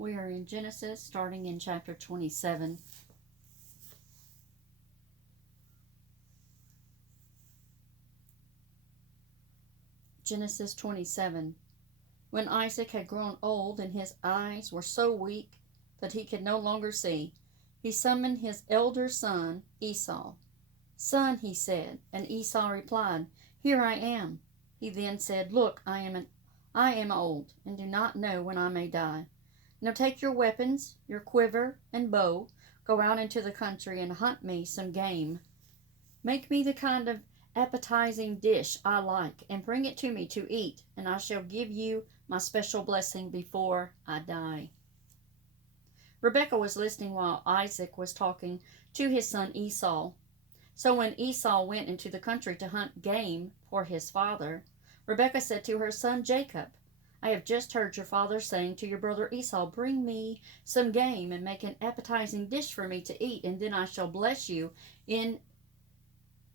We are in Genesis, starting in chapter 27. Genesis 27. When Isaac had grown old and his eyes were so weak that he could no longer see, he summoned his elder son, Esau. "Son," he said, and Esau replied, "Here I am." He then said, "Look, I am old, and do not know when I may die. Now take your weapons, your quiver and bow, go out into the country and hunt me some game. Make me the kind of appetizing dish I like, and bring it to me to eat, and I shall give you my special blessing before I die." Rebekah was listening while Isaac was talking to his son Esau. So when Esau went into the country to hunt game for his father, Rebekah said to her son Jacob, "I have just heard your father saying to your brother Esau, 'Bring me some game and make an appetizing dish for me to eat, and then I shall bless you in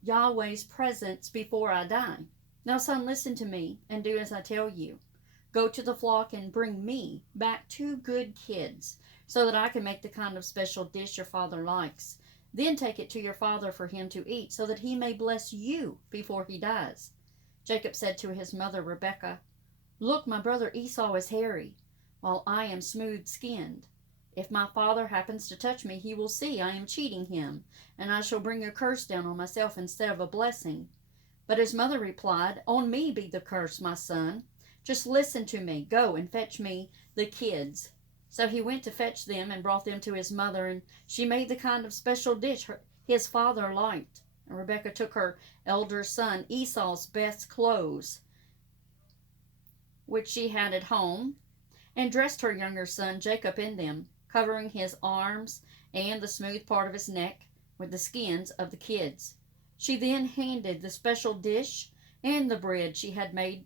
Yahweh's presence before I die.' Now, son, listen to me and do as I tell you. Go to the flock and bring me back 2 good kids, so that I can make the kind of special dish your father likes. Then take it to your father for him to eat, so that he may bless you before he dies." Jacob said to his mother Rebekah, "Look, my brother Esau is hairy, while I am smooth-skinned. If my father happens to touch me, he will see I am cheating him, and I shall bring a curse down on myself instead of a blessing." But his mother replied, "On me be the curse, my son. Just listen to me. Go and fetch me the kids." So he went to fetch them and brought them to his mother, and she made the kind of special dish his father liked. And Rebekah took her elder son Esau's best clothes, which she had at home, and dressed her younger son Jacob in them, covering his arms and the smooth part of his neck with the skins of the kids. She then handed the special dish and the bread she had made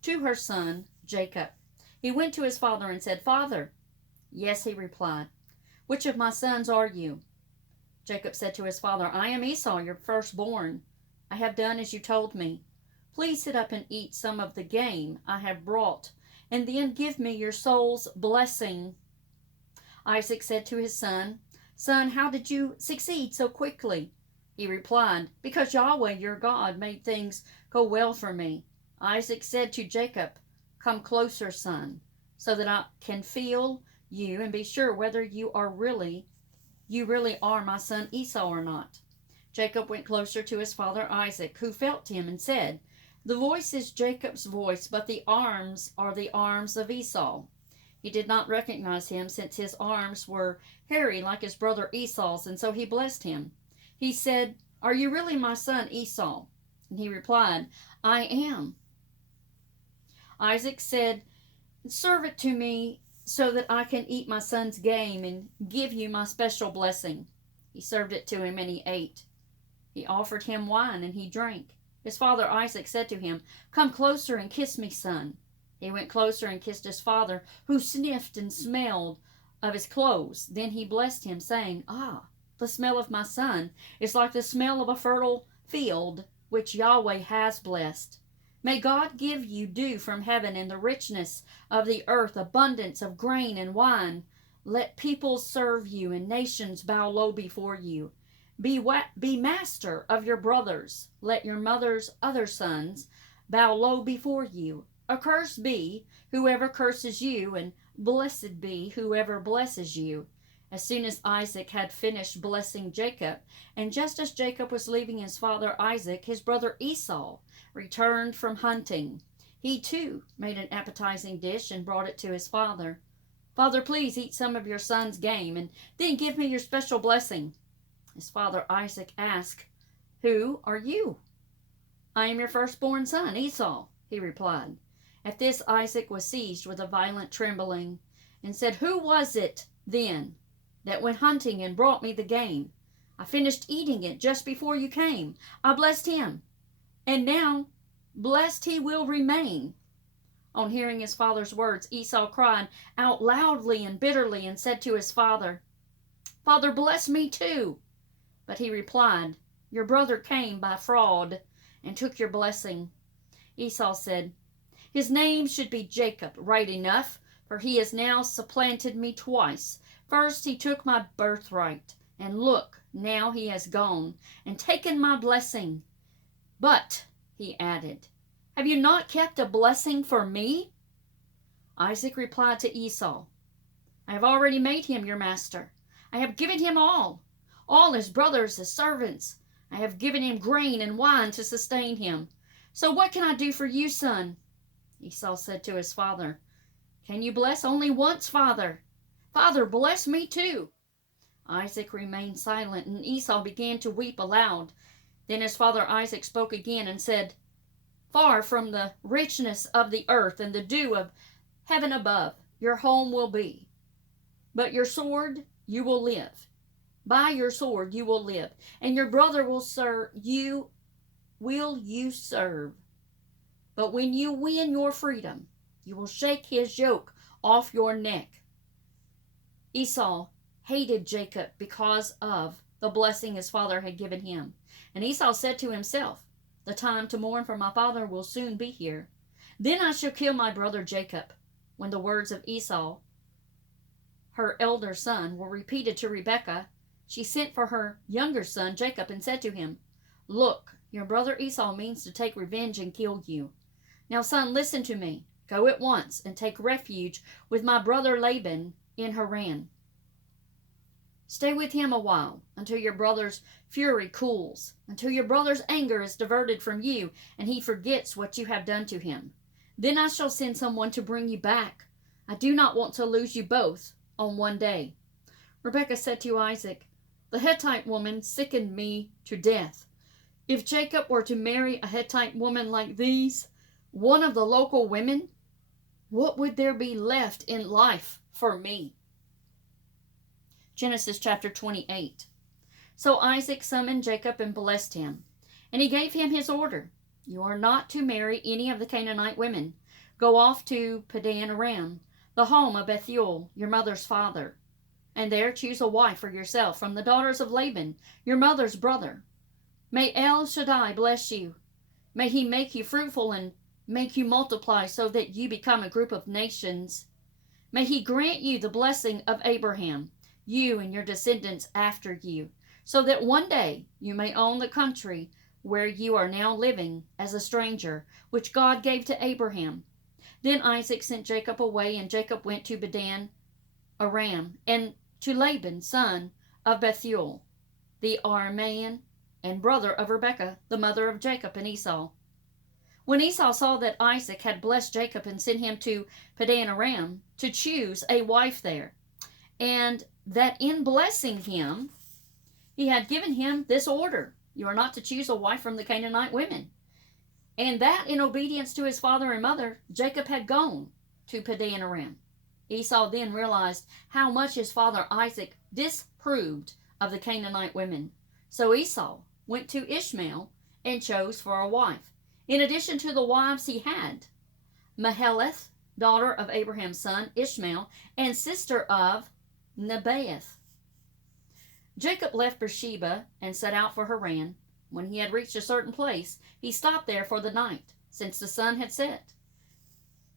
to her son Jacob. He went to his father and said, "Father." "Yes," he replied. "Which of my sons are you?" Jacob said to his father, "I am Esau, your firstborn. I have done as you told me. Please sit up and eat some of the game I have brought, and then give me your soul's blessing." Isaac said to his son, "Son, how did you succeed so quickly?" He replied, "Because Yahweh your God made things go well for me." Isaac said to Jacob, "Come closer, son, so that I can feel you and be sure whether you really are my son Esau or not." Jacob went closer to his father Isaac, who felt him and said, "The voice is Jacob's voice, but the arms are the arms of Esau." He did not recognize him, since his arms were hairy like his brother Esau's, and so he blessed him. He said, "Are you really my son Esau?" And he replied, "I am." Isaac said, "Serve it to me so that I can eat my son's game and give you my special blessing." He served it to him, and he ate. He offered him wine, and he drank. His father Isaac said to him, "Come closer and kiss me, son." He went closer and kissed his father, who sniffed and smelled of his clothes. Then he blessed him, saying, "Ah, the smell of my son is like the smell of a fertile field, which Yahweh has blessed. May God give you dew from heaven and the richness of the earth, abundance of grain and wine. Let peoples serve you and nations bow low before you. Be master of your brothers. Let your mother's other sons bow low before you. Accursed be whoever curses you, and blessed be whoever blesses you." As soon as Isaac had finished blessing Jacob, and just as Jacob was leaving his father Isaac, his brother Esau returned from hunting. He too made an appetizing dish and brought it to his father. "Father, please eat some of your son's game, and then give me your special blessing." His father Isaac asked, "Who are you?" "I am your firstborn son, Esau," he replied. At this Isaac was seized with a violent trembling, and said, "Who was it, then, that went hunting and brought me the game? I finished eating it just before you came. I blessed him, and now blessed he will remain." On hearing his father's words, Esau cried out loudly and bitterly and said to his father, "Father, bless me too." But he replied, "Your brother came by fraud and took your blessing." Esau said, "His name should be Jacob, right enough, for he has now supplanted me twice. First he took my birthright, and look, now he has gone, and taken my blessing. But, he added, have you not kept a blessing for me? Isaac replied to Esau, I have already made him your master. I have given him all his brothers as servants. I have given him grain and wine to sustain him. So what can I do for you, son? Esau said to his father, Can you bless only once, father? Father, bless me too. Isaac remained silent, and Esau began to weep aloud. Then his father Isaac spoke again and said, Far from the richness of the earth and the dew of heaven above, your home will be. But your sword you will live. By your sword you will live, and your brother will serve you. Will you serve? But when you win your freedom, you will shake his yoke off your neck. Esau hated Jacob because of the blessing his father had given him. And Esau said to himself, The time to mourn for my father will soon be here. Then I shall kill my brother Jacob. When the words of Esau, her elder son, were repeated to Rebekah, she sent for her younger son Jacob and said to him, Look, your brother Esau means to take revenge and kill you. Now, son, listen to me. Go at once and take refuge with my brother Laban in Haran. Stay with him a while until your brother's fury cools, until your brother's anger is diverted from you and he forgets what you have done to him. Then I shall send someone to bring you back. I do not want to lose you both on one day. Rebekah said to Isaac, The Hittite woman sickened me to death. If Jacob were to marry a Hittite woman like these, one of the local women, what would there be left in life for me? Genesis chapter 28. So Isaac summoned Jacob and blessed him, and he gave him his order. You are not to marry any of the Canaanite women. Go off to Padan Aram, the home of Bethuel, your mother's father, and there choose a wife for yourself from the daughters of Laban, your mother's brother. May El Shaddai bless you. May he make you fruitful and make you multiply so that you become a group of nations. May he grant you the blessing of Abraham, you and your descendants after you, so that one day you may own the country where you are now living as a stranger, which God gave to Abraham. Then Isaac sent Jacob away, and Jacob went to Padan Aram, and to Laban, son of Bethuel, the Aramean, and brother of Rebekah, the mother of Jacob and Esau. When Esau saw that Isaac had blessed Jacob and sent him to Padan Aram to choose a wife there, and that in blessing him, he had given him this order, You are not to choose a wife from the Canaanite women, and that in obedience to his father and mother, Jacob had gone to Padan Aram. Esau then realized how much his father Isaac disapproved of the Canaanite women. So Esau went to Ishmael and chose for a wife, in addition to the wives he had, Mahalath, daughter of Abraham's son Ishmael, and sister of Nebaioth. Jacob left Beersheba and set out for Haran. When he had reached a certain place, he stopped there for the night, since the sun had set.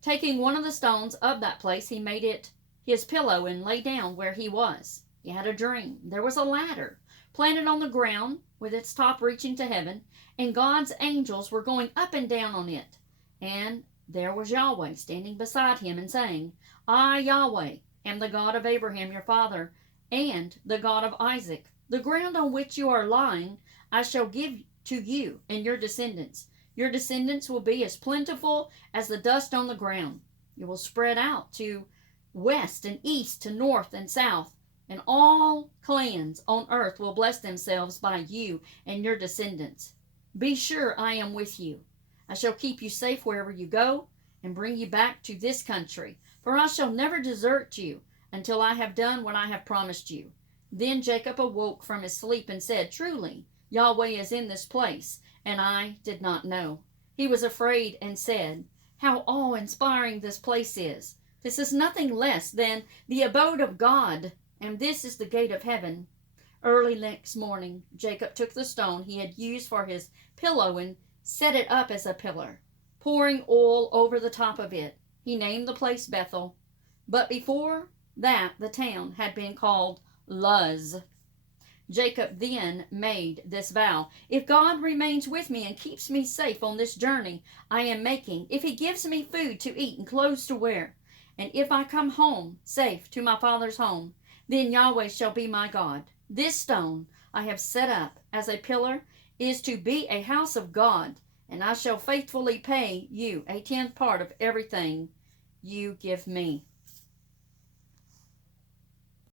Taking one of the stones of that place, he made it his pillow and lay down where he was. He had a dream. There was a ladder planted on the ground with its top reaching to heaven, and God's angels were going up and down on it. And there was Yahweh standing beside him and saying, I, Yahweh, am the God of Abraham your father, and the God of Isaac. The ground on which you are lying I shall give to you and your descendants. Your descendants will be as plentiful as the dust on the ground. You will spread out to west and east, to north and south, and all clans on earth will bless themselves by you and your descendants. Be sure I am with you. I shall keep you safe wherever you go and bring you back to this country, for I shall never desert you until I have done what I have promised you. Then Jacob awoke from his sleep and said, Truly, Yahweh is in this place, and I did not know. He was afraid and said, How awe-inspiring this place is. This is nothing less than the abode of God, and this is the gate of heaven. Early next morning, Jacob took the stone he had used for his pillow and set it up as a pillar, pouring oil over the top of it. He named the place Bethel, But before that the town had been called Luz. Jacob then made this vow: if God remains with me and keeps me safe on this journey I am making, if he gives me food to eat and clothes to wear, and if I come home safe to my father's home, then Yahweh shall be my God. This stone I have set up as a pillar is to be a house of God, and I shall faithfully pay you a tenth part of everything you give me.